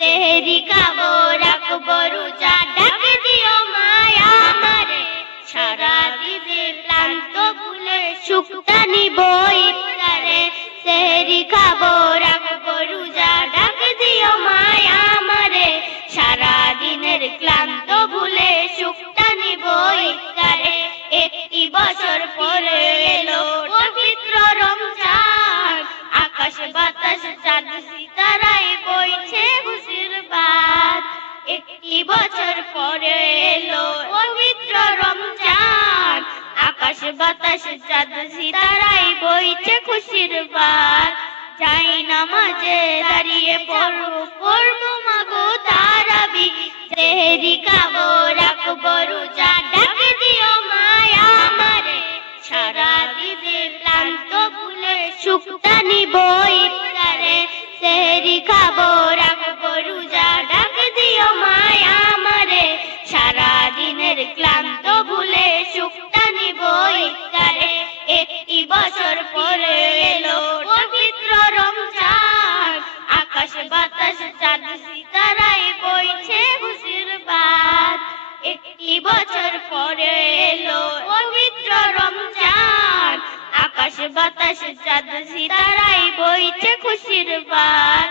সেহরি খাবো রাখবো রোজা ডাক দিও মায়া আমারে সারা দিনের ক্লান্ত ভুলে সুখটা নিব ইফতারে সেহরি খাবো রাখবো রোজা ডাক দিও মায়া আমারে সারা দিনের ক্লান্ত ভুলে সুখটা নিব ইফতারে একটি বছর পরে এলো পবিত্র রমজান আকাশ বাতাস চাঁদ সিতারায় বইছে খুশির বাত একটি বছর পরে এলো পবিত্র রমজান আকাশ বাতাস চাঁদ সিতারায় বইছে খুশির বাত যাই নামাজে দাঁড়িয়ে পড়বো মাগো তারাবি সেহরি খাবো রাখবো রোজা ডাক দিও মায়া আমারে সারা দিনের ক্লান্ত ভুলে সুখটা নিব ইফতারে সেহরি খাবো রাখবো রোজা ডাক দিও মায়া আমারে সারা দিনের ক্লান্ত ভুলে সুখটা নিব ইফতারে একটি বছর পরে এলো পবিত্র রমজান আকাশ বাতাস চাঁদ সিতারায় বইছে খুশির বাত একটি বছর পরে এলো পবিত্র রমজান আকাশ বাতাস চাঁদ সিতারায় বইছে খুশির বাত